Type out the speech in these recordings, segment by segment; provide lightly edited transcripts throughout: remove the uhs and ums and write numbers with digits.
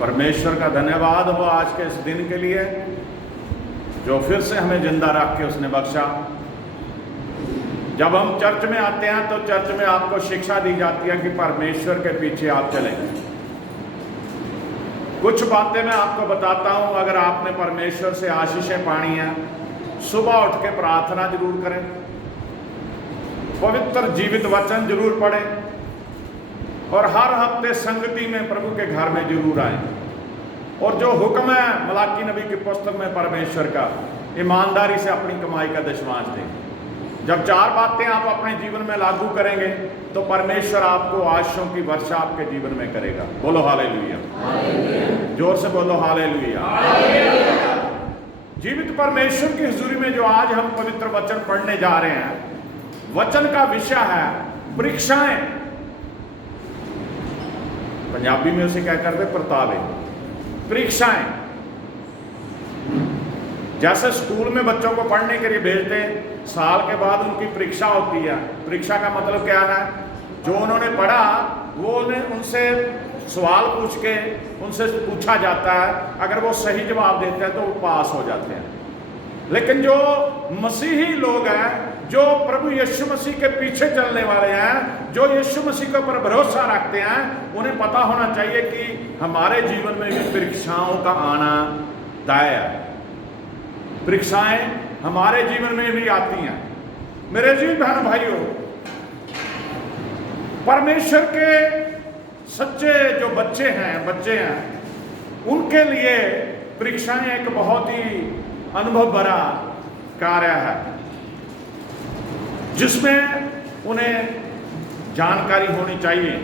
परमेश्वर का धन्यवाद हो आज के इस दिन के लिए जो फिर से हमें जिंदा रख के उसने बख्शा। जब हम चर्च में आते हैं तो चर्च में आपको शिक्षा दी जाती है कि परमेश्वर के पीछे आप चलेंगे। कुछ बातें मैं आपको बताता हूं, अगर आपने परमेश्वर से आशीषें पानी है, सुबह उठ के प्रार्थना जरूर करें, पवित्र जीवित वचन जरूर पढ़ें और हर हफ्ते संगति में प्रभु के घर में जरूर आए। और जो हुक्म है मलाकी नबी की पुस्तक में परमेश्वर का, ईमानदारी से अपनी कमाई का दशमांश दें। जब चार बातें आप अपने जीवन में लागू करेंगे तो परमेश्वर आपको आशीषों की वर्षा आपके जीवन में करेगा। बोलो हालेलुया, जोर से बोलो हालेलुया। जीवित परमेश्वर की हुजूरी में जो आज हम पवित्र वचन पढ़ने जा रहे हैं, वचन का विषय है परीक्षाएं। पंजाबी में उसे क्या करते, परतावे, परीक्षाएं। जैसे स्कूल में बच्चों को पढ़ने के लिए भेजते हैं, साल के बाद उनकी परीक्षा होती है। परीक्षा का मतलब क्या है, जो उन्होंने पढ़ा वो उनसे सवाल पूछ के उनसे पूछा जाता है, अगर वो सही जवाब देते हैं तो वो पास हो जाते हैं। लेकिन जो मसीही लोग हैं, जो प्रभु यीशु मसीह के पीछे चलने वाले हैं, जो यीशु मसीह के ऊपर भरोसा रखते हैं, उन्हें पता होना चाहिए कि हमारे जीवन में भी परीक्षाओं का आना तय है। परीक्षाएं हमारे जीवन में भी आती हैं। मेरे जी बहन भाइयों, परमेश्वर के सच्चे जो बच्चे हैं उनके लिए परीक्षाएं एक बहुत ही अनुभव भरा कार्य है, जिसमें उन्हें जानकारी होनी चाहिए।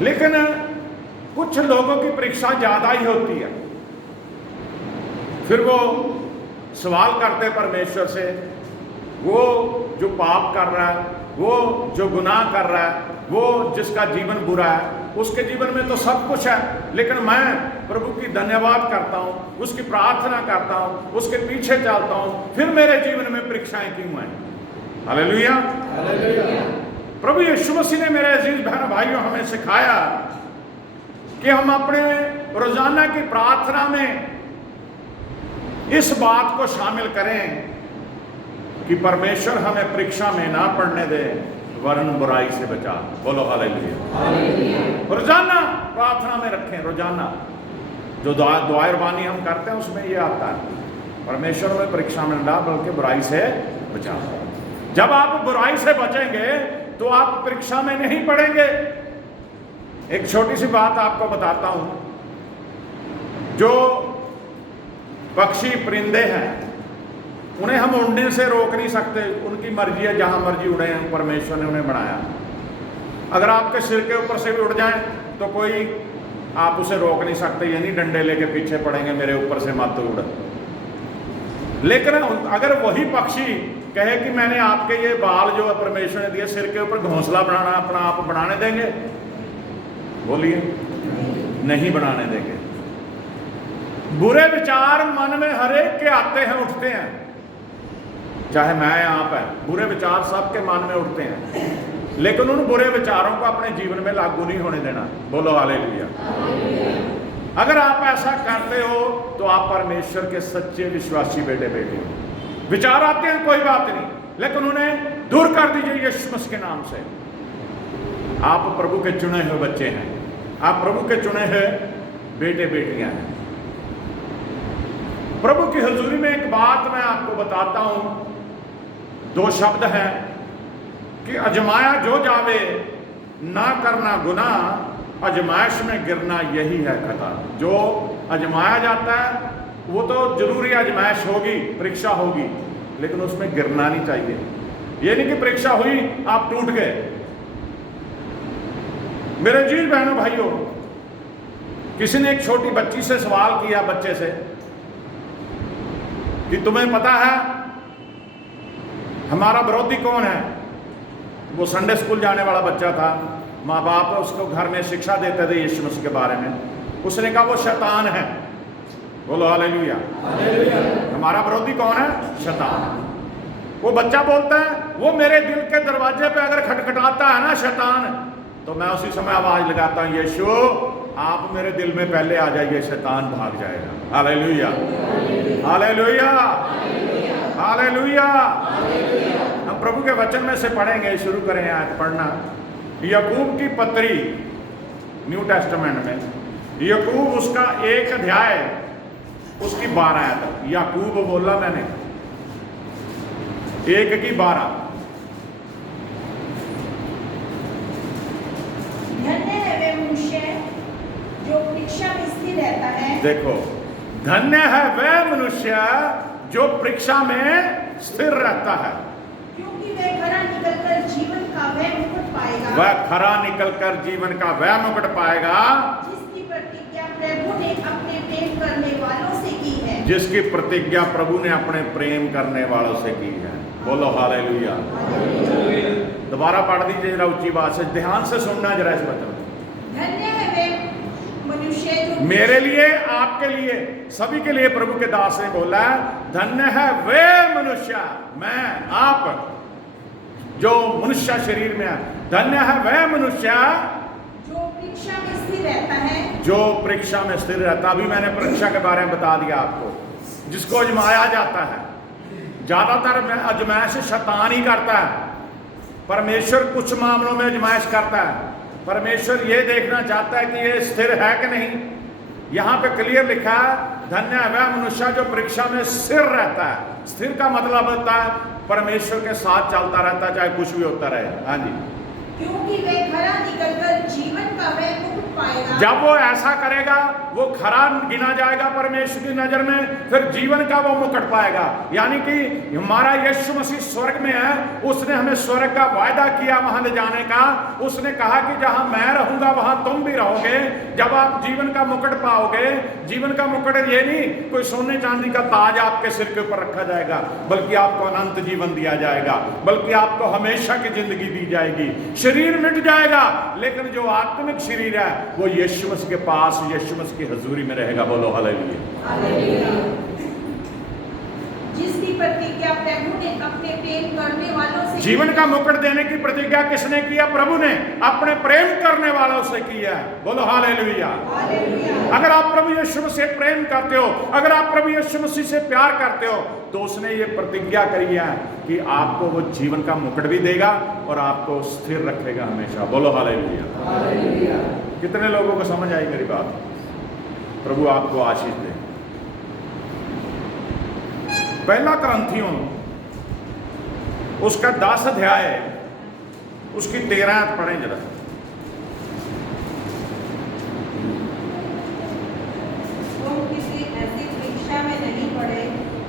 लेकिन कुछ लोगों की परीक्षा ज्यादा ही होती है, फिर वो सवाल करते परमेश्वर से। वो जो पाप कर रहा है, वो जो गुनाह कर रहा है, वो जिसका जीवन बुरा है, उसके जीवन में तो सब कुछ है, लेकिन मैं प्रभु की धन्यवाद करता हूं, उसकी प्रार्थना करता हूं, उसके पीछे चलता हूं, फिर मेरे जीवन में परीक्षाएं क्यों हैं। Hallelujah, hallelujah. प्रभु यीशु मसीह ने मेरे अजीज बहन भाइयों हमें सिखाया कि हम अपने रोजाना की प्रार्थना में इस बात को शामिल करें कि परमेश्वर हमें परीक्षा में ना पड़ने दे, वरन बुराई से बचा। बोलो हालेलुया। रोजाना प्रार्थना में रखें, रोजाना जो दुआ रबानी हम करते हैं उसमें ये आता है, परमेश्वर में परीक्षा में ना बल्कि बुराई से बचा। जब आप बुराई से बचेंगे तो आप परीक्षा में नहीं पड़ेंगे। एक छोटी सी बात आपको बताता हूं, जो पक्षी परिंदे हैं उन्हें हम उड़ने से रोक नहीं सकते, उनकी मर्जी है, जहां मर्जी उड़े हैं, परमेश्वर ने उन्हें बनाया। अगर आपके सिर के ऊपर से भी उड़ जाए तो कोई आप उसे रोक नहीं सकते, यानी डंडे लेके पीछे पड़ेंगे, मेरे ऊपर से मत उड़। लेकिन अगर वही पक्षी कहे कि मैंने आपके ये बाल जो परमेश्वर ने दिए सिर के ऊपर घोंसला बनाना अपना आप बनाने देंगे? बोलिए, नहीं बनाने देंगे। बुरे विचार मन में हर एक के आते हैं, उठते हैं, चाहे मैं आप है, बुरे विचार सबके मन में उठते हैं, लेकिन उन बुरे विचारों को अपने जीवन में लागू नहीं होने देना। बोलो हालेलुया। अगर आप ऐसा करते हो तो आप परमेश्वर के सच्चे विश्वासी बेटे बेटे हो। विचार आते हैं, कोई बात नहीं, लेकिन उन्हें दूर कर दीजिए यीशु मसीह के नाम से। आप प्रभु के चुने हुए बच्चे हैं, आप प्रभु के चुने हुए बेटे बेटियां हैं। प्रभु की हुजूरी में एक बात मैं आपको बताता हूं, दो शब्द हैं कि अजमाया जो जावे, ना करना गुनाह, अजमाइश में गिरना यही है खता। जो अजमाया जाता है वो तो जरूरी आजमाइश होगी, परीक्षा होगी, लेकिन उसमें गिरना नहीं चाहिए। ये नहीं कि परीक्षा हुई आप टूट गए। मेरे जी बहनों भाइयों, किसी ने एक छोटी बच्ची से सवाल किया, बच्चे से, कि तुम्हें पता है हमारा विरोधी कौन है? वो संडे स्कूल जाने वाला बच्चा था, माँ बाप उसको घर में शिक्षा देते थे यीशु मसीह के बारे में। उसने कहा वो शैतान है। बोलो हालेलुया। हमारा विरोधी कौन है? शैतान। वो बच्चा बोलता है वो मेरे दिल के दरवाजे पे अगर खटखटाता है ना शैतान, तो मैं उसी समय आवाज लगाता हूं, यीशु आप मेरे दिल में पहले आ जाइए, शैतान भाग जाएगा। Hallelujah, hallelujah, hallelujah. हम प्रभु के वचन में से पढ़ेंगे, शुरू करें आज पढ़ना। याकूब की पत्री, न्यू टेस्टामेंट में याकूब उसका 1 अध्याय उसकी 12 आयत। याकूब बोला मैंने 1 की 12। धन्य है वे मनुष्य जो परीक्षा में स्थिर रहता है। देखो, धन्य है वह मनुष्य जो परीक्षा में स्थिर रहता है, क्योंकि वह खरा निकलकर जीवन का वह मुकुट पाएगा। वह खरा निकलकर जीवन का वह मुकुट पाएगा जिसकी प्रतिज्ञा प्रभु ने अपने प्रेम करने वालों से की है। जिसकी प्रतिज्ञा प्रभु ने अपने प्रेम करने वालों से की है। बोलो हालेलुया। दोबारा पढ़ दीजिए जरा ऊंची बात से, ध्यान से सुनना जरा इस वचन। धन्य है वे मनुष्य जो मेरे लिए, आपके लिए, सभी के लिए प्रभु के दास ने बोला, धन्य है वे मनुष्य, मैं आप जो मनुष्य शरीर में है, धन्य है वह मनुष्य जो परीक्षा में स्थिर रहता है। जो परीक्षा में स्थिर रहता। अभी मैंने परीक्षा के बारे में बता दिया आपको, जिसको आजमाया जाता है। ज्यादातर आजमाइश शैतान ही करता है। परमेश्वर कुछ मामलों में आजमाइश करता है। परमेश्वर ये देखना चाहता है कि ये स्थिर है कि नहीं। यहाँ पे क्लियर लिखा है, धन्य है वह मनुष्य जो परीक्षा में स्थिर रहता है। स्थिर का मतलब होता है परमेश्वर के साथ चलता रहता है, चाहे कुछ भी होता रहे। हाँ जी, क्योंकि वे खरा निकलकर जीवन का वह मुकुट पाएगा। जब वो ऐसा करेगा, वो खरा गिना जाएगा परमेश्वर की नजर में, फिर जीवन का वो मुकुट पाएगा। यानी कि हमारा यीशु मसीह स्वर्ग में है, उसने हमें स्वर्ग का वायदा किया वहां ले जाने का। उसने कहा कि जहां मैं रहूंगा वहां तुम भी रहोगे। जब आप जीवन का मुकुट पाओगे, जीवन का मुकुट ये नहीं कोई सोने चांदी का ताज आपके सिर के ऊपर रखा जाएगा, बल्कि आपको अनंत जीवन दिया जाएगा, बल्कि आपको हमेशा की जिंदगी दी जाएगी। शरीर मिट जाएगा, लेकिन जो आत्मिक शरीर है वो यीशु मसीह के पास, यीशु मसीह की हजूरी में रहेगा। बोलो हालेलुया, हालेलुया। जिसकी प्रतिज्ञा प्रभु ने अपने प्रेम करने वालों से जीवन का मुकुट देने की प्रतिज्ञा किसने किया? प्रभु ने अपने प्रेम करने वालों से की है। बोलो हालेलुया। हालेलुया। अगर आप प्रभु यीशु मसीह से प्रेम करते हो, अगर आप प्रभु यीशु मसीह से प्यार करते हो, तो उसने ये प्रतिज्ञा करी है कि आपको वो जीवन का मुकुट भी देगा और आपको स्थिर रखेगा हमेशा। बोलो हालेलुया। हालेलुया। कितने लोगों को समझ आई मेरी बात? प्रभु आपको आशीष दे। पहला क्रंथियों उसका 10 अध्याय उसकी 13 पढ़ें जरा। तुम किसी ऐसी परीक्षा में नहीं पड़े,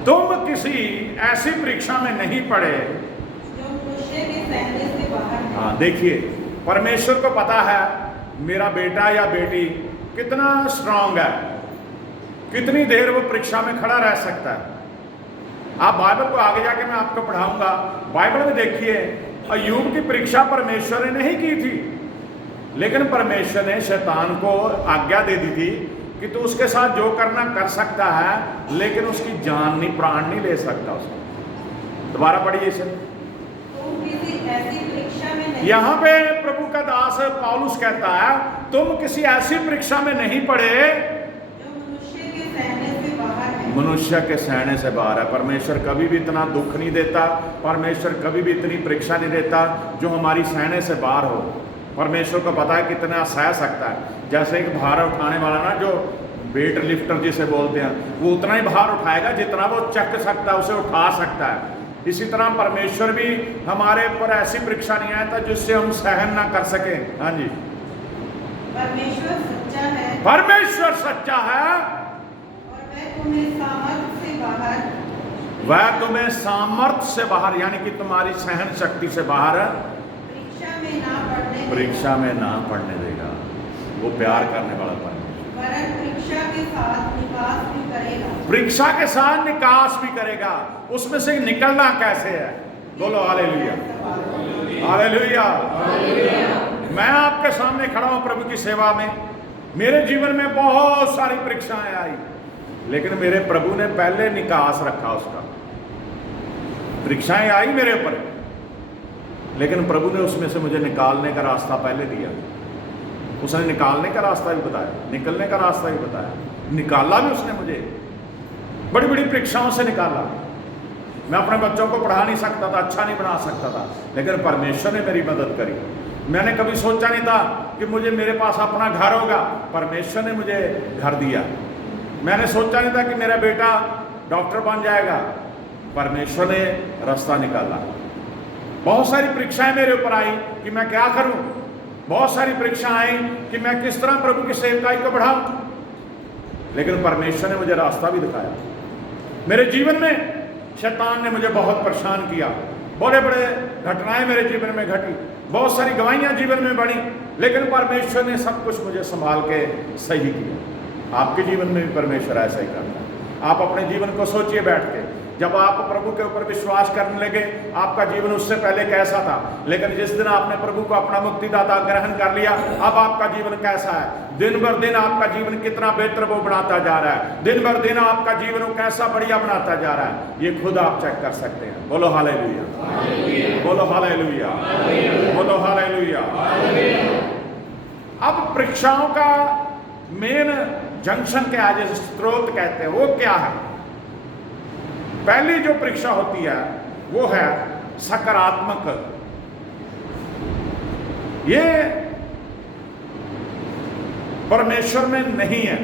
तुम किसी ऐसी परीक्षा में नहीं पड़े जो मनुष्य के सहने से बाहर है। हाँ, देखिए, परमेश्वर को पता है मेरा बेटा या बेटी कितना स्ट्रांग है, कितनी देर वो परीक्षा में खड़ा रह सकता है। आप बाइबल को आगे जाके मैं आपको पढ़ाऊंगा। बाइबल में देखिए, अय्यूब की परीक्षा परमेश्वर ने नहीं की थी, लेकिन परमेश्वर ने शैतान को आज्ञा दे दी थी कि तू उसके साथ जो करना कर सकता है, लेकिन उसकी जान नहीं, प्राण नहीं ले सकता उसको। दोबारा पढ़िए इसे। तुम किसी ऐसी परीक्षा में नहीं, यहाँ पे प्रभु का दास पौलुस कहता है, तुम किसी ऐसी परीक्षा में नहीं पड़े जो मनुष्य के सहने से बाहर है। मनुष्य के सहने से बाहर है। परमेश्वर कभी भी इतना दुख नहीं देता, परमेश्वर कभी भी इतनी परीक्षा नहीं देता जो हमारी सहने से बाहर हो। परमेश्वर को पता है कितना सह सकता है। जैसे एक भार उठाने वाला ना, जो वेट लिफ्टर जिसे बोलते हैं, वो उतना ही भार उठाएगा जितना वो चक सकता है, उसे उठा सकता है। इसी तरह परमेश्वर भी हमारे ऊपर ऐसी परीक्षा नहीं आया था जिससे हम सहन ना कर सके। हाँ जी, परमेश्वर सच्चा है, परमेश्वर सच्चा है और वह तुम्हें सामर्थ्य से बाहर, वह तुम्हें सामर्थ्य से बाहर, यानी कि तुम्हारी सहन शक्ति से बाहर परीक्षा में ना पड़ने देगा। परीक्षा में ना पड़ने देगा। वो प्यार करने वाला परमेश्वर वरन परीक्षा के साथ निकास भी करेगा। परीक्षा के साथ निकास भी करेगा। उसमें से निकलना कैसे है? बोलो हालेलुया, हालेलुया। मैं आपके सामने खड़ा हूं प्रभु की सेवा में। मेरे जीवन में बहुत सारी परीक्षाएं आई, लेकिन मेरे प्रभु ने पहले निकास रखा उसका। परीक्षाएं आई मेरे ऊपर, लेकिन प्रभु ने उसमें से मुझे निकालने का रास्ता पहले दिया। उसने निकालने का रास्ता भी बताया, निकलने का रास्ता भी बताया, निकाला भी उसने मुझे, बड़ी बड़ी परीक्षाओं से निकाला। मैं अपने बच्चों को पढ़ा नहीं सकता था, अच्छा नहीं बना सकता था, लेकिन परमेश्वर ने मेरी मदद करी। मैंने कभी सोचा नहीं था कि मुझे मेरे पास अपना घर होगा, परमेश्वर ने मुझे घर दिया। मैंने सोचा नहीं था कि मेरा बेटा डॉक्टर बन जाएगा, परमेश्वर ने रास्ता निकाला। बहुत सारी परीक्षाएं मेरे ऊपर आई कि मैं क्या करूं, बहुत सारी परीक्षाएं आई कि मैं किस तरह प्रभु की सेवकाई को बढ़ाऊं, लेकिन परमेश्वर ने मुझे रास्ता भी दिखाया। मेरे जीवन में शैतान ने मुझे बहुत परेशान किया, बड़े बड़े घटनाएं मेरे जीवन में घटी, बहुत सारी गवाहियां जीवन में बढ़ी, लेकिन परमेश्वर ने सब कुछ मुझे संभाल के सही किया। आपके जीवन में भी परमेश्वर ऐसा ही करता है। आप अपने जीवन को सोचिए बैठ के, जब आप प्रभु के ऊपर विश्वास करने लगे, आपका जीवन उससे पहले कैसा था, लेकिन जिस दिन आपने प्रभु को अपना मुक्तिदाता ग्रहण कर लिया, अब आपका जीवन कैसा है। दिन भर दिन आपका जीवन कितना बेहतर वो बनाता जा रहा है, दिन भर दिन आपका जीवन वो कैसा बढ़िया बनाता जा रहा है, ये खुद आप चेक कर सकते हैं। बोलो हालेलुया, बोलो हालेलुया, बोलो हालेलुया। अब परीक्षाओं का मेन जंक्शन क्या है, जैसे स्रोत कहते हैं, वो क्या है। पहली जो परीक्षा होती है वो है सकारात्मक। ये परमेश्वर में नहीं है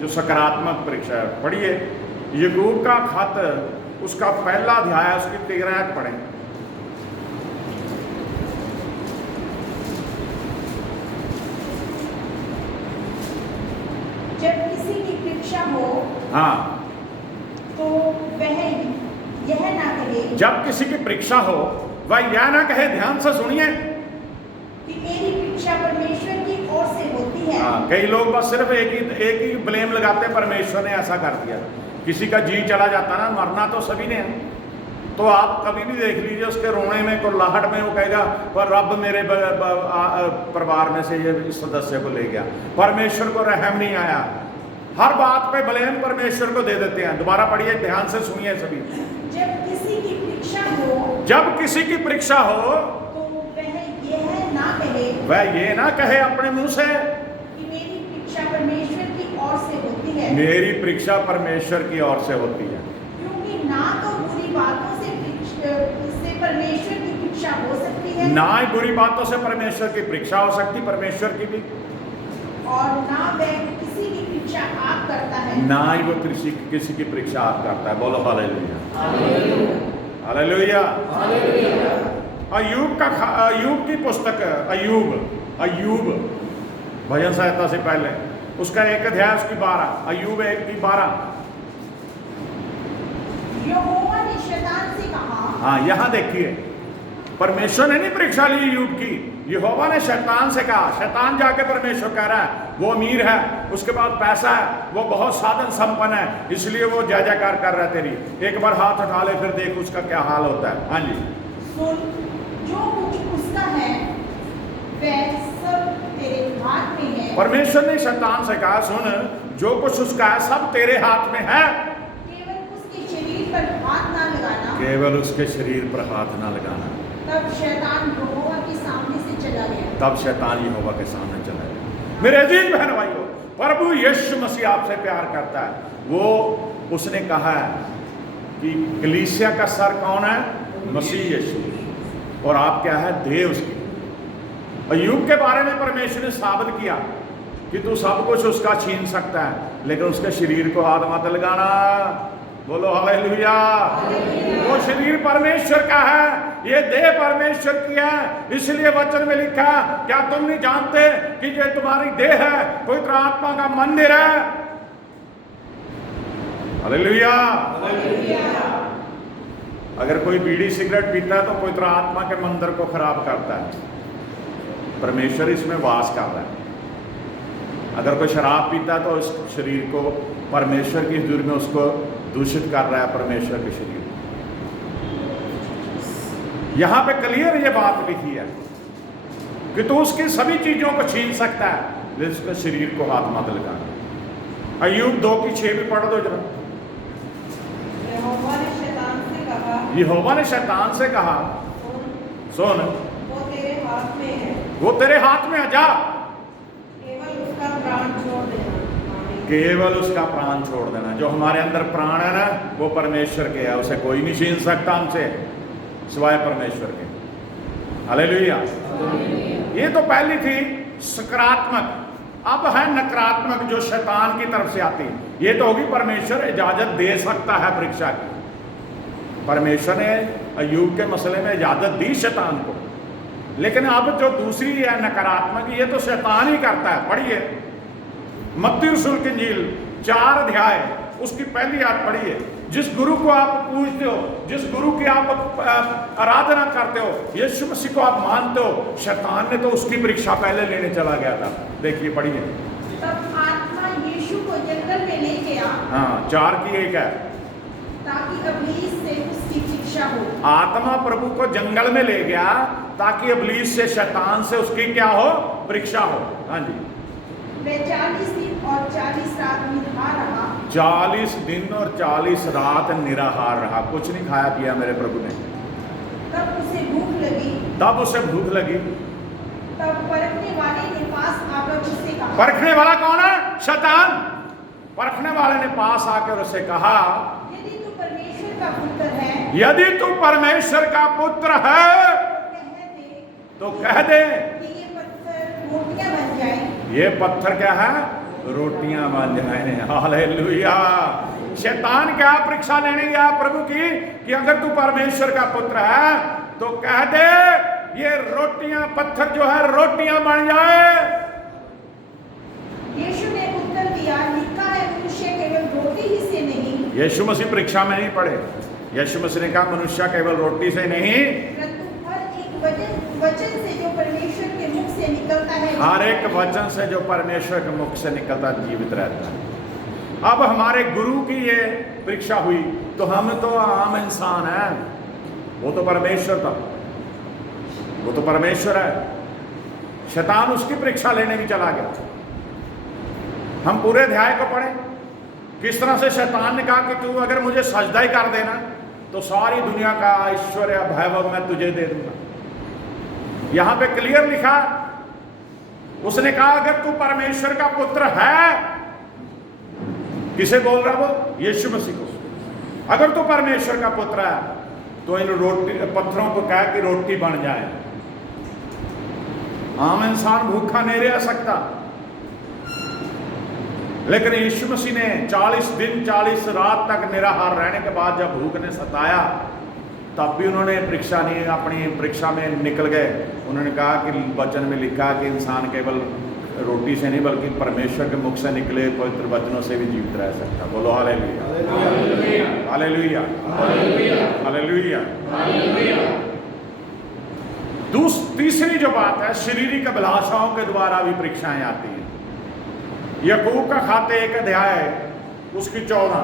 जो सकारात्मक परीक्षा है। पढ़िए याकूब का खत, उसका पहला अध्याय, उसकी 13 आयत पढ़ें। जब किसी की परीक्षा हो, हाँ, तो वह यह ना कहे, जब किसी की परीक्षा हो वह यह ना कहे, ध्यान से सुनिए, कि मेरी परीक्षा परमेश्वर की ओर से होती है। कई लोग बस सिर्फ एक ही ब्लेम लगाते हैं, परमेश्वर ने ऐसा कर दिया। किसी का जी चला जाता ना, मरना तो सभी ने है, तो आप कभी भी देख लीजिए उसके रोने में, कुल्लाहट में वो कहेगा पर रब मेरे परिवार में से ये सदस्य को ले गया, परमेश्वर को रहम नहीं आया। हर बात पे ब्लेम परमेश्वर को दे देते हैं। दोबारा पढ़िए, ध्यान से सुनिए सभी। जब किसी की परीक्षा हो, जब किसी की परीक्षा हो, तो वह यह ना कहे, वह ये ना कहे अपने मुंह से कि मेरी परीक्षा परमेश्वर की ओर से होती है। मेरी परीक्षा परमेश्वर की ओर से होती है। क्योंकि ना तो बुरी बातों से परमेश्वर की परीक्षा हो सकती है, ना ही बुरी बातों से परमेश्वर की परीक्षा हो सकती, परमेश्वर की भी, और ना वह किसी की परीक्षा आप करता है, ना ही वो किसी की परीक्षा आप करता है। बोलो हालेलुया, हालेलुया। अय्यूब की पुस्तक, अय्यूब भजन सहायता से पहले, उसका 1 अध्याय, उसकी 12, अय्यूब 1 की 12। यहोवा ने शैतान से कहा, हाँ, यहाँ देखिए, परमेश्वर ने नहीं परीक्षा ली अय्यूब की, यहोवा ने शैतान से कहा। शैतान जाके परमेश्वर कह रहा है वो अमीर है, उसके पास पैसा है, वो बहुत साधन संपन्न है, इसलिए वो जय जयकार कर रहा है तेरी। एक बार हाथ उठा ले, फिर देख उसका क्या हाल होता है। हाँ जी, सुन, जो कुछ उसका है वह सब तेरे हाथ में है। परमेश्वर ने शैतान से कहा, सुन, जो कुछ उसका है सब तेरे हाथ में है, केवल उसके शरीर पर हाथ ना लगाना। केवल उसके शरीर पर हाथ ना लगाना। तब शैतान यहोवा के सामने से चला गया। तब शैतान यहोवा के सामने चला गया। मेरे अजीज बहन भाइयों, प्रभु यीशु मसीह आपसे प्यार करता है। वो उसने कहा है कि कलीसिया का सर कौन है? मसीह यीशु, और आप क्या है? देह उसकी। अय्यूब के बारे में परमेश्वर ने साबित किया कि तू सब कुछ उसका छीन सकता है, लेकिन उसके शरीर को हाथ मत लगाना। बोलो हालेलुया। वो शरीर परमेश्वर का है, ये देह परमेश्वर की है। इसलिए वचन में लिखा, क्या तुम नहीं जानते कि ये तुम्हारी देह है, पवित्र आत्मा का मंदिर है। हालेलुया। अगर कोई बीड़ी सिगरेट पीता है तो पवित्र आत्मा के मंदिर को खराब करता है। परमेश्वर इसमें वास कर रहा है। अगर कोई शराब पीता है तो इस शरीर को परमेश्वर की हजूर में उसको दूषित कर रहा है, परमेश्वर के शरीर। यहां पे क्लियर ये बात लिखी है कि तू उसकी सभी चीजों को छीन सकता है, लेकिन उसके शरीर को हाथ मत लगाना। अय्यूब 2:6 भी पढ़ दो जरा। यहोवा ने शैतान से कहा, यहोवा ने शैतान से कहा, सुन, वो तेरे हाथ में है। वो तेरे हाथ में है, जा। प्राण छोड़ देना। केवल उसका प्राण छोड़ देना। जो हमारे अंदर प्राण है ना, वो परमेश्वर के है, उसे कोई नहीं छीन सकता हमसे सिवाय परमेश्वर के। हालेलुया। ये तो पहली थी सकारात्मक। अब है नकारात्मक, जो शैतान की तरफ से आती है। ये तो होगी परमेश्वर इजाजत दे सकता है परीक्षा की। परमेश्वर ने अय्यूब के मसले में इजाजत दी शैतान को, लेकिन अब जो दूसरी है नकारात्मक, ये तो शैतान ही करता है। पढ़िए मत्ती रसूल की इंजील 4 अध्याय उसकी पहली आयत पढ़िए। जिस गुरु को आप पूजते हो, जिस गुरु की आप आराधना करते हो, यीशु मसीह को आप मानते हो, शैतान ने तो उसकी परीक्षा पहले लेने चला गया था। देखिए पढ़िए। तब आत्मा यीशु को जंगल में ले गया। हाँ, 4 की 1 है। ताकि इब्लीस से उसकी शिक्षा हो। आत्मा प्रभु को जंगल में ले गया ताकि इब्लीस से, शैतान से उसकी क्या हो? परीक्षा हो। हाँ जी। वह 40 दिन और 40 रात निराहार रहा। 40 दिन और 40 रात निराहार रहा, कुछ नहीं खाया पिया मेरे प्रभु ने। तब उसे भूख लगी। तब उसे भूख लगी। तब परखने वाले ने पास आकर उससे कहा। परखने वाला कौन है? शैतान। परखने वाले ने पास आकर उसे कहा, यदि तू परमेश्वर का पुत्र है, यदि तू परमेश्वर का पुत्र है तो कह दे कि ये पत्थर रोटियां बन जाए। ये पत्थर क्या है? रोटियां बन जाए। हालेलुया। शैतान क्या परीक्षा लेने गया प्रभु की कि अगर तू परमेश्वर का पुत्र है तो कह दे ये रोटियां, पत्थर जो है रोटियां बन जाए। यीशु ने उत्तर दिया, लिखा है मनुष्य केवल रोटी ही से नहीं। यीशु मसीह परीक्षा में नहीं पड़े। यीशु मसीह ने कहा मनुष्य केवल रोटी से नहीं, परंतु हर एक वचन से जो परमेश्वर के मुख से निकलता है, हर एक वचन से जो परमेश्वर के मुख से निकलता जीवित रहता है। अब हमारे गुरु की ये परीक्षा हुई तो हम तो आम इंसान हैं, वो तो परमेश्वर था, वो तो परमेश्वर है। शैतान उसकी परीक्षा लेने भी चला गया। हम पूरे अध्याय को पढ़ें, किस तरह से शैतान ने कहा कि तू अगर मुझे सजदा ही कर देना तो सारी दुनिया का ऐश्वर्य वैभव मैं तुझे दे दूंगा। यहां पे क्लियर लिखा, उसने कहा अगर तू परमेश्वर का पुत्र है, किसे बोल रहा वो? यीशु मसीह को। अगर तू परमेश्वर का पुत्र है तो इन पत्थरों को कह कि रोटी बन जाए। आम इंसान भूखा नहीं रह सकता, लेकिन यीशु मसीह ने 40 दिन 40 रात तक निराहार रहने के बाद जब भूख ने सताया तब भी उन्होंने परीक्षा नहीं, अपनी परीक्षा में निकल गए। उन्होंने कहा कि वचन में लिखा कि इंसान केवल रोटी से नहीं बल्कि परमेश्वर के मुख से निकले पवित्र वचनों से भी जीवित रह सकता। बोलो हालेलुया, हालेलुया, हालेलुया। तीसरी जो बात है, शारीरिक अभिलाषाओं के द्वारा भी परीक्षाएं आती हैं। याकूब का खाते 1 अध्याय उसकी 14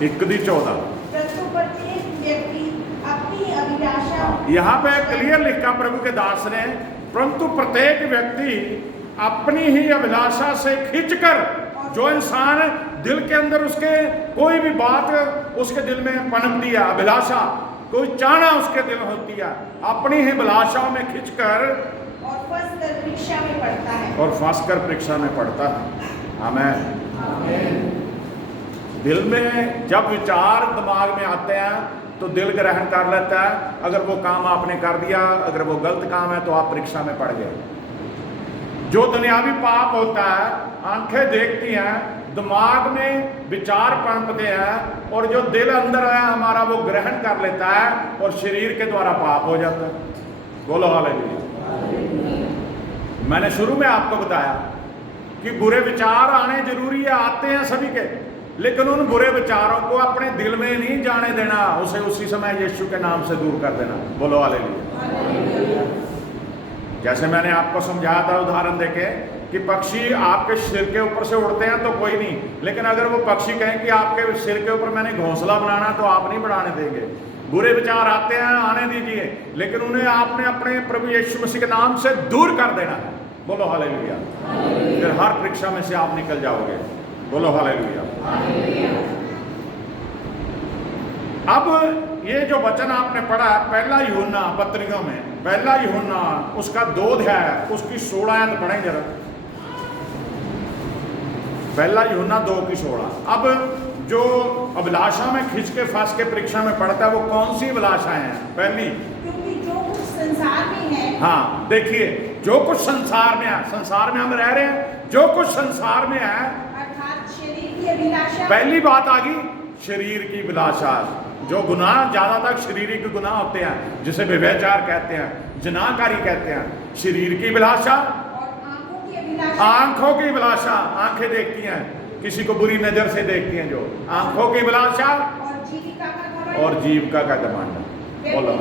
परंतु प्रत्येक व्यक्ति अपनी अभिलाषा, यहाँ पे क्लियर लिखा प्रभु के दास ने, परंतु प्रत्येक व्यक्ति अपनी ही अभिलाषा से खींचकर, जो इंसान दिल के अंदर उसके कोई भी बात उसके दिल में पनपती है, अभिलाषा कोई चाहना उसके दिल में होती है, अपनी ही अभिलाषाओं में खींचकर और फंसकर परीक्षा में पड़ता है। और फंसकर परीक्षा में पड़ता है। आमीन। दिल में जब विचार दिमाग में आते हैं तो दिल ग्रहण कर लेता है। अगर वो काम आपने कर दिया, अगर वो गलत काम है तो आप परीक्षा में पड़ गए। जो दुनियावी पाप होता है, आंखें देखती हैं, दिमाग में विचार पनपते हैं और जो दिल अंदर है हमारा वो ग्रहण कर लेता है और शरीर के द्वारा पाप हो जाता है। बोलो हालेलुया। मैंने शुरू में आपको बताया कि बुरे विचार आने जरूरी है, आते हैं सभी के, लेकिन उन बुरे विचारों को अपने दिल में नहीं जाने देना, उसे उसी समय यीशु के नाम से दूर कर देना। बोलो हालेलुया। जैसे मैंने आपको समझाया था उदाहरण देके कि पक्षी आपके सिर के ऊपर से उड़ते हैं तो कोई नहीं, लेकिन अगर वो पक्षी कहें कि आपके सिर के ऊपर मैंने घोंसला बनाना तो आप नहीं बनाने देंगे। बुरे विचार आते हैं, आने दीजिए, लेकिन उन्हें आपने अपने प्रभु यीशु मसीह के नाम से दूर कर देना है। बोलो हालेलुया। फिर हर परीक्षा में से आप निकल जाओगे। बोलो हालेलुया। अब ये जो वचन आपने पढ़ा है पहला यूहन्ना पत्रियों में, पहला यूहन्ना उसका 2 अध्याय उसकी 16 आयत पढ़ें जरा। पहला यूहन्ना 2 की 16। अब जो अभिलाषा में खिंच के फंस के परीक्षा में पढ़ता है वो कौन सी अभिलाषाएं हैं? पहली, क्योंकि जो कुछ संसार में है, हाँ देखिए, जो कुछ संसार में है, संसार में हम रह रहे हैं, जो कुछ संसार में है, अर्थात शरीर की अभिलाषा। पहली बात आ गई शरीर की अभिलाषा। जो गुनाह ज्यादातर शरीर के गुनाह होते हैं, जिसे व्यभिचार कहते हैं, जनाकारी कहते हैं, शरीर की अभिलाषा और आंखों की अभिलाषा। आंखों की अभिलाषा, आंखें देखती हैं, किसी को बुरी नजर से देखती हैं, जो आंखों की अभिलाषा और जीविका का घमंड। और जीविका का घमंड। बोलो,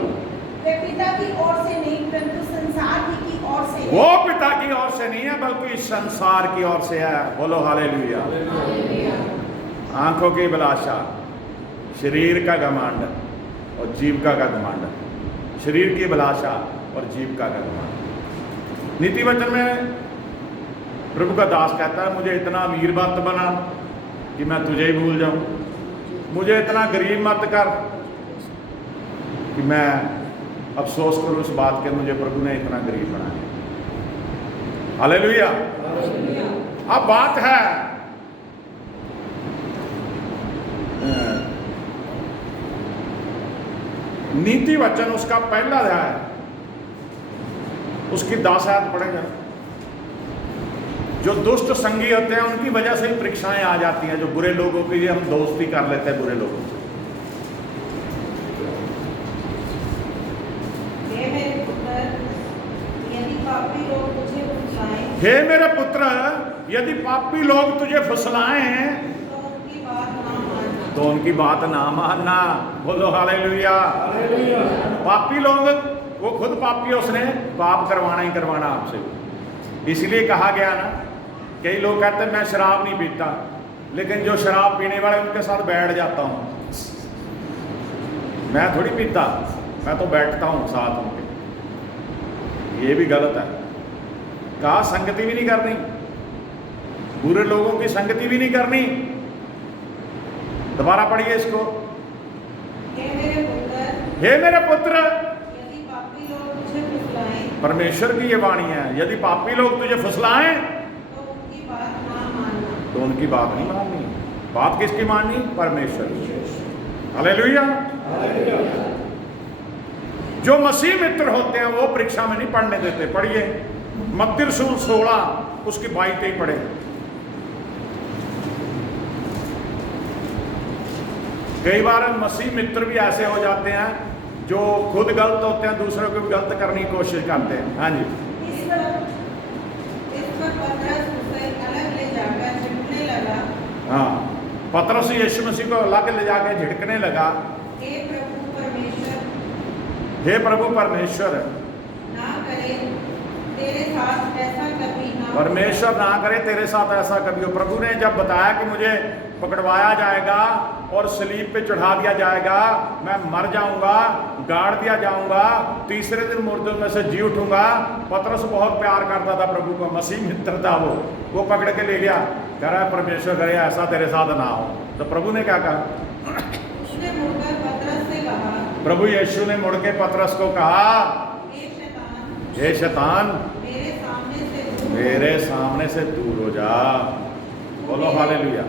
वे पिता की ओर से नहीं परंतु संसार ही की ओर से है। वो पिता की ओर से नहीं है बल्कि इस संसार की ओर से है। बोलो हालेलुया। आंखों की अभिलाषा, शरीर का घमंड और जीविका का घमंड। शरीर की अभिलाषा और जीविका का घमंड। नीति वचन में प्रभु का दास कहता है, मुझे इतना अमीर मत बना कि मैं तुझे ही भूल जाऊं, मुझे इतना गरीब मत कर कि मैं अफसोस करूं इस बात के मुझे प्रभु ने इतना गरीब बनाया। हालेलुया। अब बात है नीति वचन उसका पहला अध्याय उसकी 10 आयत पढ़ेगा। जो दुष्ट संगी होते हैं उनकी वजह से ही परीक्षाएं आ जाती हैं। जो बुरे लोगों के लिए हम दोस्ती कर लेते हैं बुरे लोगों से। हे मेरे पुत्र, यदि पापी लोग तुझे फुसलाएं, हे मेरे पुत्र, यदि पापी लोग तुझे फुसलाएं तो उनकी बात ना मानना। तो उनकी बात ना मानना। बोलो हालेलुया। पापी लोग, वो खुद पापी है, उसने पाप करवाना ही करवाना आपसे। इसलिए कहा गया ना, कई लोग कहते हैं मैं शराब नहीं पीता, लेकिन जो शराब पीने वाले उनके साथ बैठ जाता हूं। मैं थोड़ी पीता, मैं तो बैठता हूं साथ उनके। ये भी गलत है। कहा संगति भी नहीं करनी, बुरे लोगों की संगति भी नहीं करनी। दोबारा पढ़िए इसको। हे मेरे पुत्र, हे मेरे पुत्र, यदि पापी लोग तुझे फुसलाएं, परमेश्वर की ये वाणी है, यदि पापी लोग तुझे फुसलाएं तो उनकी बात ना मानना। तो उनकी बात नहीं माननी। बात किसकी माननी? परमेश्वर की। हालेलुया। जो मसीह मित्र होते हैं वो परीक्षा में नहीं पढ़ने देते। पढ़िए मत्ती रसूल 16 उसकी 22 पढ़े। कई बार मसीह मित्र भी ऐसे हो जाते हैं जो खुद गलत होते हैं, दूसरों को भी गलत करने की कोशिश करते हैं। हाँ जी। इस पर पतरस उसे अलग ले जाकर झिड़कने लगा। हाँ, पतरस यीशु मसीह को अलग ले जाकर झिड़कने लगा। हे प्रभु परमेश्वर, हे प्रभु परमेश्वर, ना करे तेरे साथ ऐसा कभी ना हो। परमेश्वर ना करे तेरे साथ ऐसा कभी हो। प्रभु ने जब बताया कि मुझे पकड़वाया जाएगा और सलीब पे चढ़ा दिया जाएगा, मैं मर जाऊंगा, गाड़ दिया जाऊंगा, तीसरे दिन मुर्दों में से जी उठूंगा। पतरस बहुत प्यार करता था प्रभु को, मसीह मित्र था वो पकड़ के ले गया, कह रहा है परमेश्वर करे ऐसा तेरे साथ ना हो। तो प्रभु ने क्या कहा? उसने मुड़कर पतरस से कहा, प्रभु यीशु ने मुड़ के पतरस को कहा, हे शैतान, मेरे सामने से दूर हो। मेरे सामने से दूर हो जा। बोलो हालेलुया।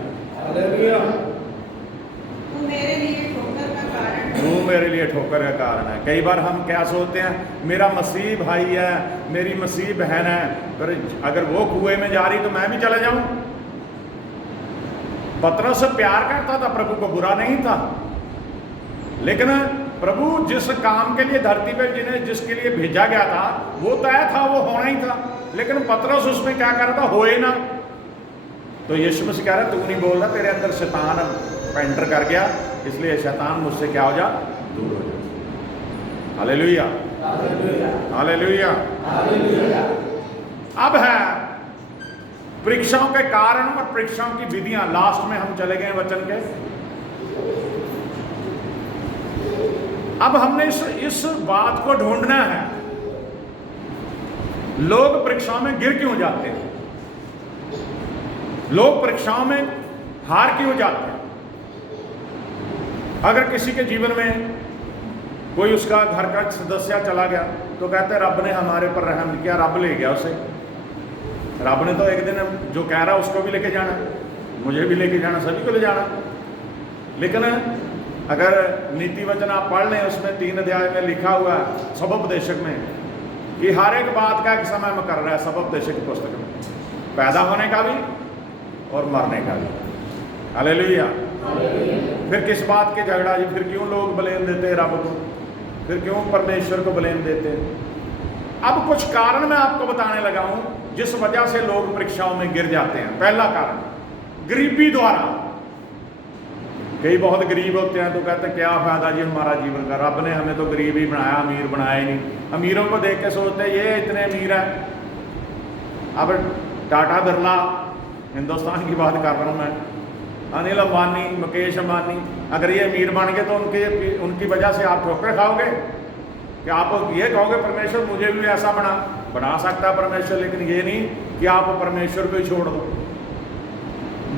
तू मेरे लिए ठोकर का कारण है। तू मेरे लिए ठोकर का कारण है। कई बार हम क्या सोचते हैं, मेरा मसीह भाई है, मेरी मसीह बहन है, पर अगर वो कुएं में जा रही तो मैं भी चले जाऊं। पतरस प्यार करता था, प्रभु को बुरा नहीं था, लेकिन प्रभु जिस काम के लिए धरती पर जिसके लिए भेजा गया था वो तय था, वो होना ही था, लेकिन पतरस उसमें क्या कर रहा था? होए ना। तो यीशु मसीह कह रहा तू नहीं बोल रहा, तेरे अंदर शैतान एंटर कर गया, इसलिए शैतान मुझसे क्या हो जा? दूर हो जा। Hallelujah, hallelujah. अब है परीक्षाओं के कारण और परीक्षाओं की विधियां। लास्ट में हम चले गए वचन के। अब हमने इस बात को ढूंढना है, लोग परीक्षाओं में गिर क्यों जाते हैं, लोग परीक्षाओं में हार क्यों जाते हैं। अगर किसी के जीवन में कोई उसका घर का सदस्य चला गया तो कहते रब ने हमारे पर रहम किया, रब ले गया उसे। रब ने तो एक दिन जो कह रहा उसको भी लेके जाना, मुझे भी लेके जाना, सभी को ले जाना। लेकिन अगर नीति वचन आप पढ़ लें, उसमें 3 अध्याय में लिखा हुआ है सबोपदेशक में कि हर एक बात का एक समय में कर रहा है। सबोपदेशक की पुस्तक में पैदा होने का भी और मरने का भी। हालेलुया। फिर किस बात के झगड़ा जी? फिर क्यों लोग ब्लेम देते हैं रब को? फिर क्यों परमेश्वर को ब्लेम देते हैं? अब कुछ कारण मैं आपको बताने लगा हूं जिस वजह से लोग परीक्षाओं में गिर जाते हैं। पहला कारण गरीबी द्वारा। कई बहुत गरीब होते हैं तो कहते हैं क्या फायदा जी हमारा जीवन का, रब ने हमें तो गरीब ही बनाया, अमीर बनाया ही नहीं। अमीरों को देख के सोचते हैं ये इतने अमीर है। अब टाटा बिरला, हिंदुस्तान की बात कर रहा हूँ मैं, अनिल अंबानी, मुकेश अंबानी, अगर ये अमीर बन गए तो उनकी वजह से आप ठोकर खाओगे? कि आप ये कहोगे परमेश्वर मुझे भी ऐसा बना सकता है परमेश्वर, लेकिन ये नहीं कि आप परमेश्वर को ही छोड़ दो।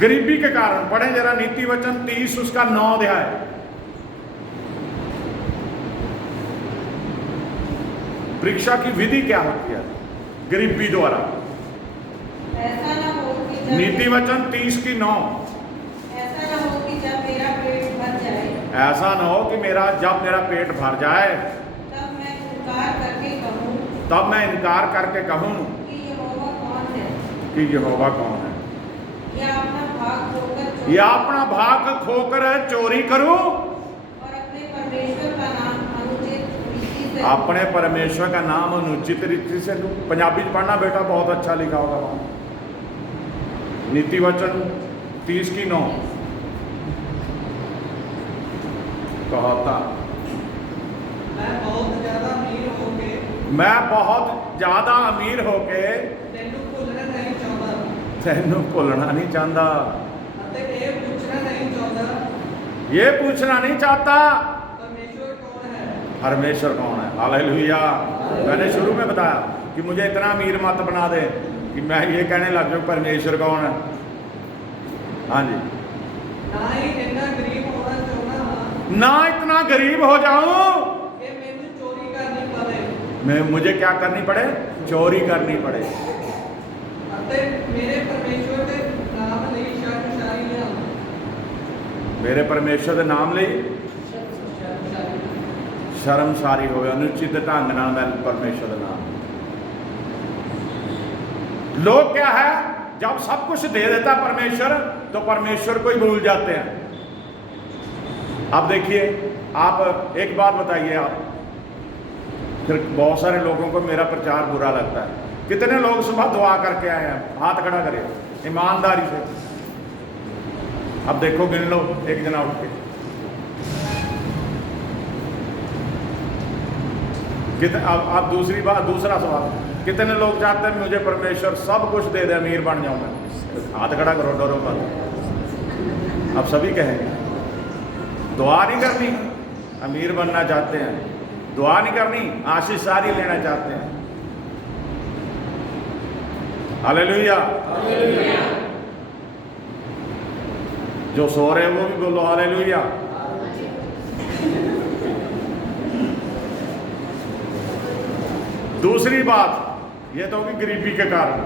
गरीबी के कारण। पढ़े जरा नीति वचन 30 उसका 9 अध्याय। परीक्षा की विधि क्या होती है? गरीबी द्वारा। ऐसा ना हो कि जब नीति वचन 30 की 9। ऐसा ना हो कि जब मेरा पेट भर जाए, ऐसा ना हो कि जब मेरा पेट भर जाए तब मैं इनकार करके कहूँ कि यहोवा कौन है, कि यहोवा कौन है, या अपना भाग खोकर या अपना भाग खोकर चोरी करूं और अपने परमेश्वर का नाम अनुचित रीति से अपने परमेश्वर का नाम अनुचित रीति से लूं। पंजाबी में पढ़ना बेटा, बहुत अच्छा लिखा होगा वहां। नीति वचन 30 की 9 कहता मैं बहुत ज्यादा अमीर होके तैनू भुलना नहीं चाहता, ਅਤੇ ਇਹ ਪੁੱਛਣਾ ਨਹੀਂ ਚਾਹੁੰਦਾ ये पूछना नहीं चाहता परमेश्वर कौन है। परमेश्वर कौन है। हालेलुया। मैंने शुरू में बताया कि मुझे इतना अमीर मत बना दे कि मैं ये कहने लग जाऊं परमेश्वर कौन है। हाँ जी। ਨਾ ਹੀ ਇੰਨਾ ਗਰੀਬ ਹੋਣਾ ਚਾਹੁੰਦਾ ਹਾਂ ना इतना गरीब हो जाऊं ਕਿ ਮੈਨੂੰ ਚੋਰੀ ਕਰਨੀ ਪਵੇ मुझे क्या करनी पड़े? चोरी करनी पड़े। ਅਤੇ ਮੇਰੇ ਪਰਮੇਸ਼ਵਰ ਦੇ ਨਾਮ ਲਈ ਸ਼ਰਮਸਾਰੀ ਲਿਆਵਾਂ। मेरे परमेश्वर के नाम ਲਈ शर्मसारी हो, अनुचित ढंग नाल मैं परमेश्वर का नाम। लोग क्या है, जब सब कुछ दे देता परमेश्वर तो परमेश्वर को ही भूल जाते हैं। अब देखिए, आप एक बात बताइए, आप फिर बहुत सारे लोगों को मेरा प्रचार बुरा लगता है। कितने लोग सुबह दुआ करके आए हैं? हाथ खड़ा करें ईमानदारी से। अब देखो, गिन लो एक जना उठ के। अब दूसरी बात, दूसरा सवाल, कितने लोग चाहते हैं मुझे परमेश्वर सब कुछ दे दे, अमीर बन जाऊं मैं? हाथ खड़ा करो, डरो मत। अब सभी कहेंगे दुआ नहीं करनी, अमीर बनना चाहते हैं, दुआ नहीं करनी, आशीष सारी लेना चाहते हैं। हालेलुया। जो सो रहे हैं वो भी बोलो हालेलुया। दूसरी बात ये तो होगी गरीबी के कारण।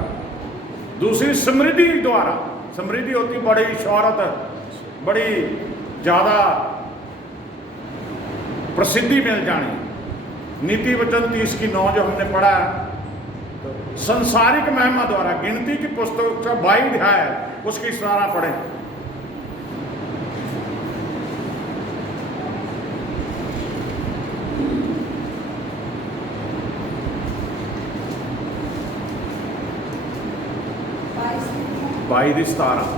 दूसरी समृद्धि द्वारा। समृद्धि होती बड़ी शोहरत, बड़ी ज़्यादा प्रसिद्धि मिल जानी। नीति वचन 30 की 9 जो हमने पढ़ा है, संसारिक महिमा द्वारा। गिनती की पुस्तक का 22 अध्याय है, उसकी सारा पढ़े। बाई 17।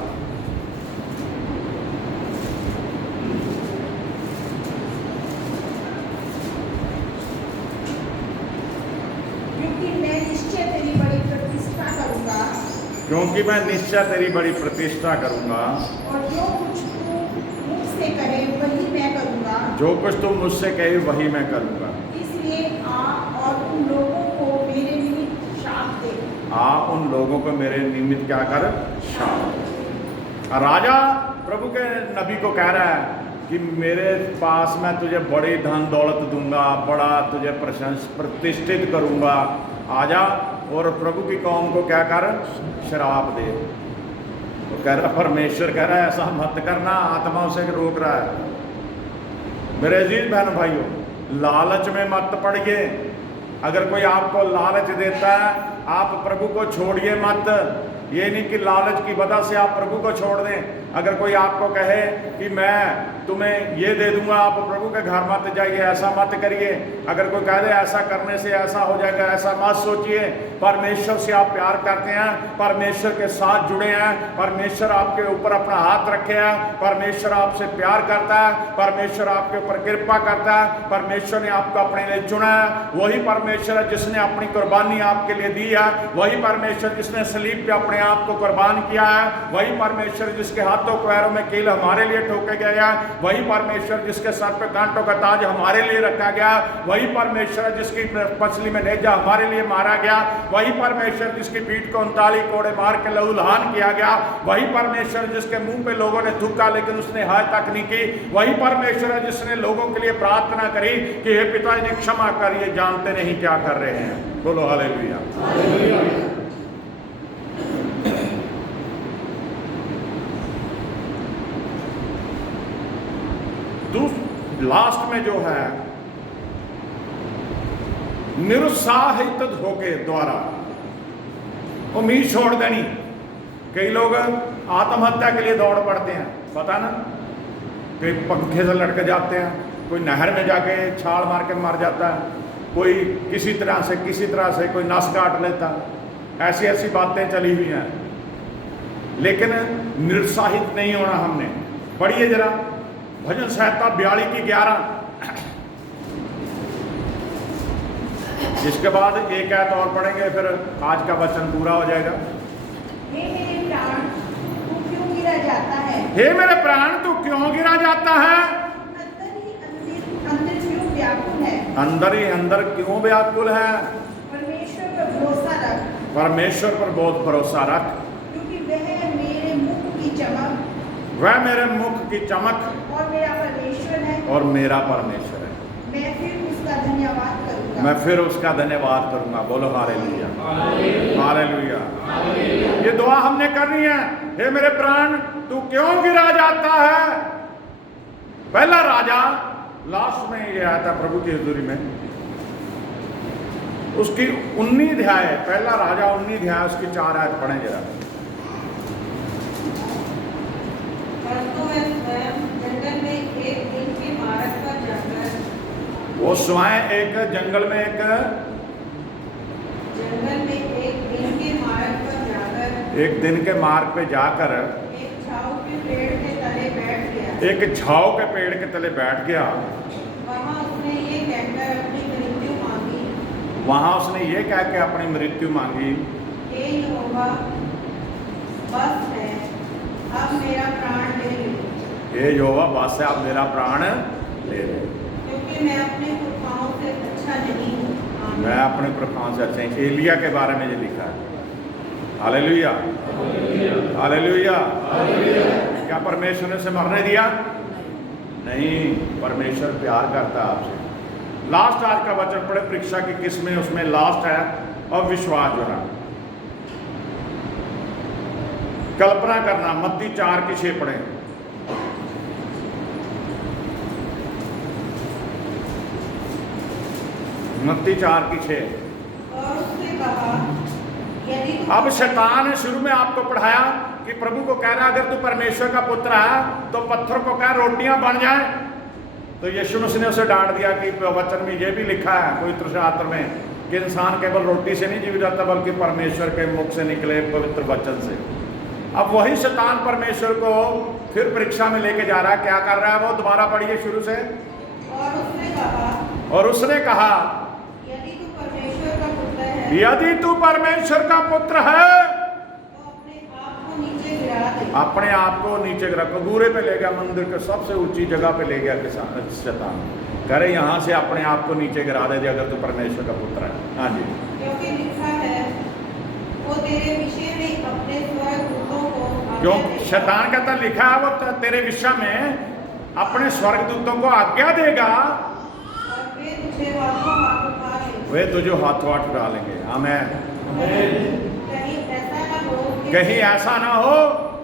क्योंकि मैं निश्चय तेरी बड़ी प्रतिष्ठा करूंगा, क्योंकि मैं निश्चय तेरी बड़ी प्रतिष्ठा करूंगा, और जो कुछ तू मुझसे कहे वही मैं करूंगा। जो कुछ तुम मुझसे कहे वही मैं करूंगा। इसलिए आ और उन लोगों को मेरे निमित्त शाप दे। आ उन लोगों को मेरे निमित्त क्या कर? शाप। राजा प्रभु के नबी को कह रहा है कि मेरे पास मैं तुझे बड़ी धन दौलत दूंगा, बड़ा तुझे प्रतिष्ठित करूंगा, आजा और प्रभु की कौम को क्या कर, शराब दे। तो कह रहा, परमेश्वर कह रहा है ऐसा मत करना, आत्मा उसे रोक रहा है। मेरे अजीज बहन भाइयों, लालच में मत पड़िए। अगर कोई आपको लालच देता है, आप प्रभु को छोड़िए मत। ये नहीं कि लालच की वजह से आप प्रभु को छोड़ दें। अगर कोई आपको कहे कि मैं तुम्हें ये दे दूंगा, आप प्रभु के घर मत जाइए, ऐसा मत करिए। अगर कोई कह दे ऐसा करने से ऐसा हो जाएगा, ऐसा मत सोचिए। परमेश्वर से आप प्यार करते हैं, परमेश्वर के साथ जुड़े हैं, परमेश्वर आपके ऊपर अपना हाथ रखे हैं, परमेश्वर आपसे प्यार करता है, परमेश्वर आपके ऊपर कृपा करता है, परमेश्वर ने आपको अपने लिए चुना है। वही परमेश्वर है जिसने अपनी कुर्बानी आपके लिए दी है, वही परमेश्वर जिसने सलीब पे अपने आप को कुर्बान किया है, वही परमेश्वर जिसके हाथों पैरों में कील हमारे लिए ठोके गया, वही परमेश्वर जिसके सर पे कांटों का ताज हमारे लिए रखा गया, वही परमेश्वर जिसकी पसली में नेजा हमारे लिए मारा गया, वही परमेश्वर जिसकी पीठ को 39 कोड़े मार के लहूलुहान किया गया, वही परमेश्वर जिसके मुंह पे लोगों ने थूका लेकिन उसने हाय तक नहीं की, वही परमेश्वर है जिसने लोगों के लिए प्रार्थना करी कि हे पिता इन्हें क्षमा कर, ये जानते नहीं क्या कर रहे हैं। बोलो हालेलुया। लास्ट में जो है निरुत्साहित होके द्वारा उम्मीद छोड़ देनी। कई लोग आत्महत्या के लिए दौड़ पड़ते हैं, पता ना, कई पंखे से लटक जाते हैं, कोई नहर में जाके छाल मार के मर जाता है, कोई किसी तरह से कोई नस काट लेता। ऐसी ऐसी बातें चली हुई हैं। लेकिन निरुत्साहित नहीं होना हमने। पढ़िए जरा भजन संहिता 42 की 11, इसके बाद एक आयत और पढ़ेंगे, फिर आज का वचन पूरा हो जाएगा। हे मेरे प्राण तू क्यों गिरा जाता है, हे मेरे प्राण तू क्यों गिरा जाता है, अंदर क्यों व्याकुल है, अंदर ही अंदर क्यों व्याकुल है। परमेश्वर पर भरोसा रख, परमेश्वर पर बहुत भरोसा रख, क्योंकि वह मेरे मुख की चमक, वह मेरे मुख की चमक और मेरा परमेश्वर है, और मेरा परमेश्वर है। मैं फिर उसका धन्यवाद करूंगा, मैं फिर उसका धन्यवाद करूंगा। बोलो हालेलुया, हालेलुया। ये दुआ हमने करनी है। हे मेरे प्राण तू क्यों गिरा जाता है। पहला राजा, लास्ट में ये आया था प्रभु की हुजूरी में, उसकी 19 अध्याय, पहला राजा 19 अध्याय, उसकी 4 आयत पढ़ें जरा। जंगल में एक दिन के मार्ग पर जाकर, वो स्वयं एक जंगल में एक दिन के मार्ग पर जाकर, एक दिन के मार्ग पे जाकर एक झाऊ के पेड़ के तले बैठ गया। एक झाऊ के पेड़ के तले बैठ गया। वहाँ उसने ये कहकर अपनी मृत्यु मांगी, वहां उसने ये कह के अपनी मृत्यु मांगी, हे यहोवा बस है, अब मेरा प्राण ले ले, हे यहोवा बस है, अब मेरा प्राण ले ले, क्योंकि मैं अपने पुरखाओं से अच्छा नहीं हूँ। आमीन। मैं अपने पुरखाओं से अच्छा हूं। एलिया के बारे में ये लिखा है। Hallelujah, hallelujah. क्या परमेश्वर ने उसे मरने दिया? नहीं, परमेश्वर प्यार करता है आपसे। लास्ट आज का वचन पढ़े, परीक्षा की किस्में, उसमें लास्ट है अविश्वास होना, कल्पना करना। मत्ती 4 की 6 पढ़े। मत्ती 4 की 6। और उसने कहा, यदि तू अब शैतान ने शुरू में आपको पढ़ाया कि प्रभु को कह रहा अगर तू परमेश्वर का पुत्र है तो पत्थर को कह रोटियां बन जाए। तो यीशु मसीह ने उसे डांट दिया कि वचन में यह भी लिखा है पवित्र शास्त्र में कि इंसान केवल रोटी से नहीं जीवित रहता बल्कि परमेश्वर के मुख से निकले पवित्र वचन से। अब वही शैतान परमेश्वर को फिर परीक्षा में लेके जा रहा है। क्या कर रहा है वो? दोबारा पढ़िए शुरू से। और उसने कहा यदि तू परमेश्वर का पुत्र है, यदि तू परमेश्वर का पुत्र है तो अपने आप को नीचे गिरा दे। अपने आप को नीचे गिरा, कबूरे पे ले गया, मंदिर के सबसे ऊंची जगह पे ले गया शैतान। करे यहाँ से अपने आप को नीचे गिरा दे अगर तू परमेश्वर का पुत्र है। हाँ जी, क्योंकि लिखा है वो तेरे विषय में अपने स्वर्गदूतों को क्यों? शैतान कहता लिखा है वो तेरे विषय में अपने स्वर्गदूतों को आज्ञा देगा, और वे तुझे हाथों हाथ उठा लेंगे। वे तुझे हाथों हाथ उठा लेंगे। आमीन। कहीं ऐसा ना हो कि कहीं ऐसा ना हो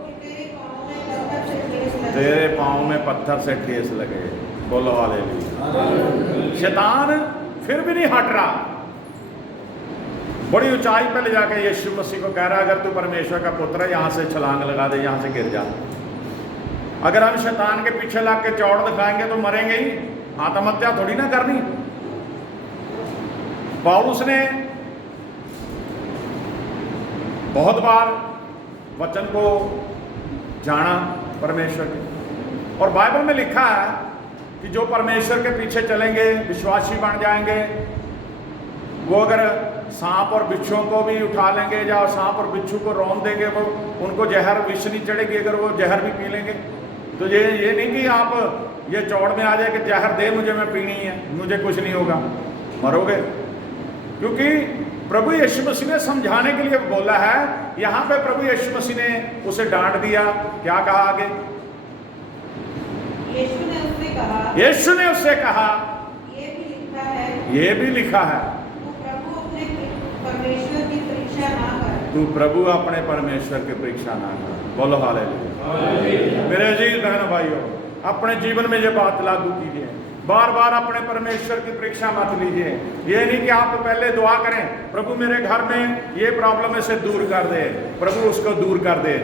कि तेरे पाँव में पत्थर से ठेस लगे। तेरे पाँव में पत्थर से ठेस लगे। बोलो हालेलुया। शैतान फिर भी नहीं हट रहा, बड़ी ऊंचाई पे ले जाकर यीशु मसीह को कह रहा है, अगर तू परमेश्वर का पुत्र है यहां से छलांग लगा दे, यहां से गिर जा। अगर हम शैतान के पीछे लग के चौड़ दिखाएंगे तो मरेंगे ही, आत्महत्या थोड़ी ना करनी। पौलुस ने बहुत बार वचन को जाना परमेश्वर के, और बाइबल में लिखा है कि जो परमेश्वर के पीछे चलेंगे, विश्वासी बन जाएंगे, वो अगर सांप और बिच्छुओं को भी उठा लेंगे या सांप और बिच्छू को रौंद देंगे, वो उनको जहर विष नहीं चढ़ेगी अगर वो जहर भी पी लेंगे। तो ये नहीं कि आप ये चौड़ में आ जाए कि जहर दे मुझे, मैं पीनी है, मुझे कुछ नहीं होगा, मरोगे। क्योंकि प्रभु यीशु मसीह ने समझाने के लिए बोला है। यहाँ पे प्रभु यीशु मसीह ने उसे डांट दिया। क्या कहा आगे? यीशु ने उससे कहा, यीशु ने उससे कहा, ये भी लिखा है, ये भी लिखा है, तू प्रभु अपने परमेश्वर की परीक्षा ना कर। तू प्रभु अपने परमेश्वर की परीक्षा ना कर। बोलो हालेलुया। मेरे अजीज बहनों भाइयों, अपने जीवन में ये बात लागू कीजिए। बार बार अपने परमेश्वर की परीक्षा मत लीजिए। ये नहीं कि आप पहले दुआ करें, प्रभु मेरे घर में ये प्रॉब्लम इसे दूर कर दे, प्रभु उसको दूर कर दे।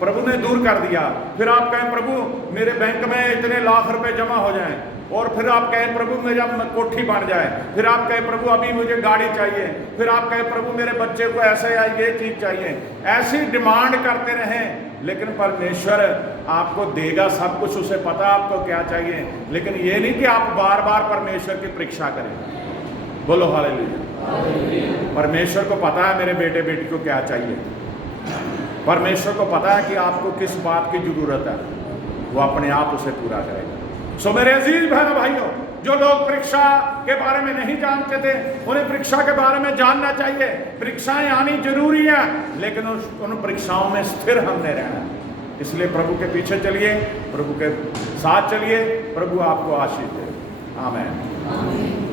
प्रभु ने दूर कर दिया, फिर आप कहें प्रभु मेरे बैंक में इतने लाख रुपए जमा हो जाएं, और फिर आप कहें प्रभु मेरा कोठी बन जाए, फिर आप कहें प्रभु अभी मुझे गाड़ी चाहिए, फिर आप कहें प्रभु मेरे बच्चे को ऐसे या ये चीज चाहिए। ऐसी डिमांड करते रहें, लेकिन परमेश्वर आपको देगा सब कुछ, उसे पता आपको क्या चाहिए। लेकिन ये नहीं कि आप बार बार परमेश्वर की परीक्षा करें। बोलो हालेलुया। परमेश्वर को पता है मेरे बेटे बेटी को क्या चाहिए, परमेश्वर को पता है कि आपको किस बात की जरूरत है, वो अपने आप उसे पूरा करेगा। सो मेरे अजीज बहनों भाइयों, जो लोग परीक्षा के बारे में नहीं जानते थे, उन्हें परीक्षा के बारे में जानना चाहिए। परीक्षाएं आनी जरूरी है, लेकिन उन परीक्षाओं में स्थिर हमने रहना है। इसलिए प्रभु के पीछे चलिए, प्रभु के साथ चलिए, प्रभु आपको आशीष दे। आमीन।